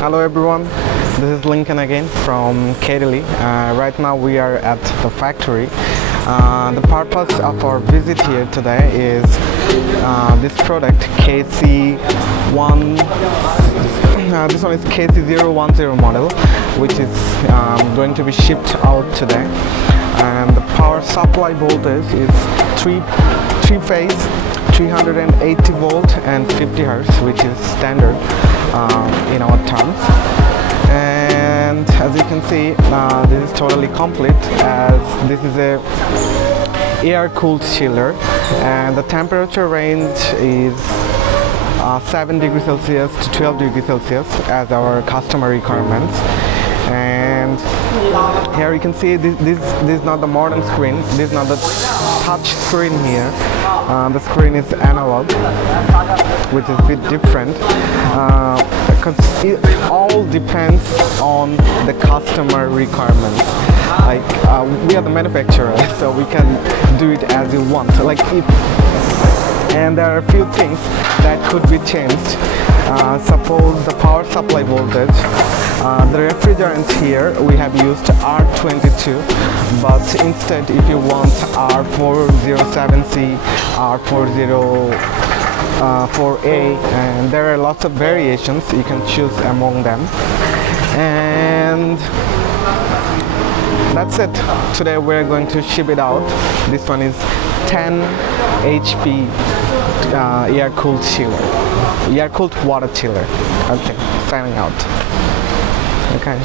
Hello everyone, this is Lincoln again from Kaydeli. Right now we are at the factory. The purpose of our visit here today is this product KC1. This one is KC010 model, which is going to be shipped out today. And the power supply voltage is three-phase, 380 volt and 50 hertz, which is standard in our terms. And as you can see, this is totally complete, as this is a air-cooled chiller, and the temperature range is 7 degrees Celsius to 12 degrees Celsius as our customer requirements. And here you can see this is not the modern screen, this is not the touch screen here. The screen is analog, which is a bit different, because it all depends on the customer requirements. Like we are the manufacturer, so we can do it as you want. And there are a few things that could be changed. Suppose the power supply voltage. The refrigerant here we have used R22, but instead if you want R407C, R404A, and there are lots of variations, you can choose among them. And that's it. Today we're going to ship it out. This one is 10 HP air-cooled chiller, air-cooled water chiller. Okay, signing out. Okay.